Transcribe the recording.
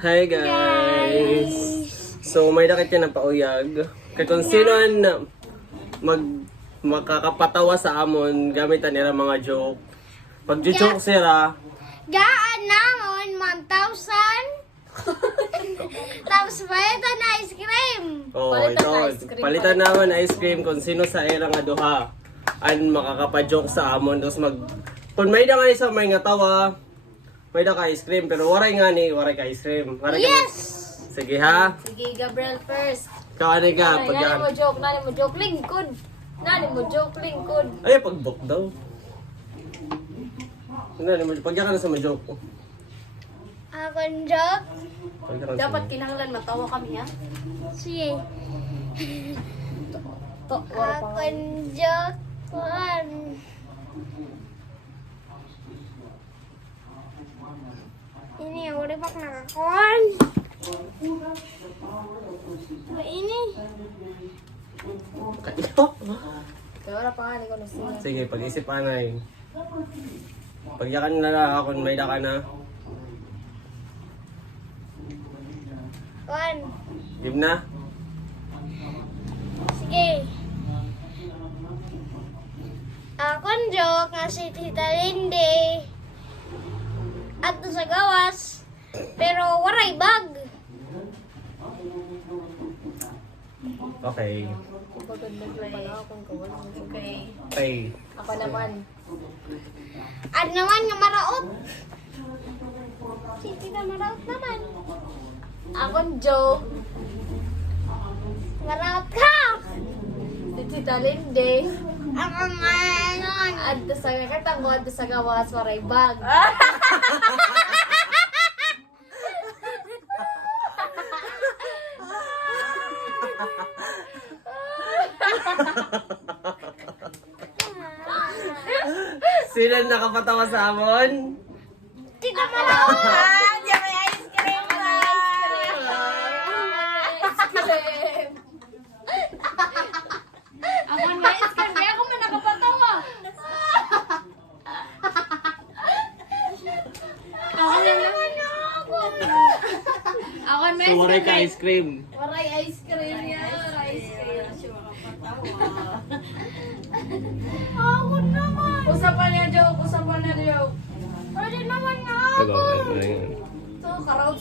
Hi guys! So may nakita ng pauyag. Kaya kung sino na makakapatawa sa amon, gamitan nila mga joke. Pag joke sila, Gaan namon 1,000. Tapos palitan na ice cream. palitan naman ice cream kung sino sa era nga duha an makakapajoke sa amon. Tapos kung may da nga isa may nga tawa, may da ka ice cream. Pero waray nga ni, waray ka ice cream. Yes! Sige ha? Sige, Gabriel first. Ikaw ano ka? Nani mo joke lingkod. Nani mo joke lingkod. Ay, pag-book daw. Pagyan ka na sa ma-joke. Akong joke. Dapat kinahanglan matawa kami ha. Sige. To, wala pa nga. Akong joke. Ini udah pak nakakon. Ba ini? Kayo? Kaya wala pa nga, hindi ko nasiya. Sige, pag-isip anay. Pagyakan na lang ako, may da ka na. Kon. Give na? Sige. Akong joke nga si Tita Lindy. At sa gawas. Pero waray bag. Okay. Pagod na pala akong kawan. Okay. Okay. Ako naman. At naman nga maraot. Si Tita maraot naman. Akong joke. Maraot ka. Si Tita Lindy. Ako nga nun. Adto sa katang ko, adto sa gawas, waray bag. Sino ang nakapatawa sa amon? Tita maraot ka. Ako nga ice cream, kaya ako man nakapatawa. Ako naman ako. Ako may So, waray ka ice cream. Waray ice cream yan. Ice cream. Ako naman. Usapan niya joke, usapan niya joke. Pwede naman nga Diba? ako. So, karaot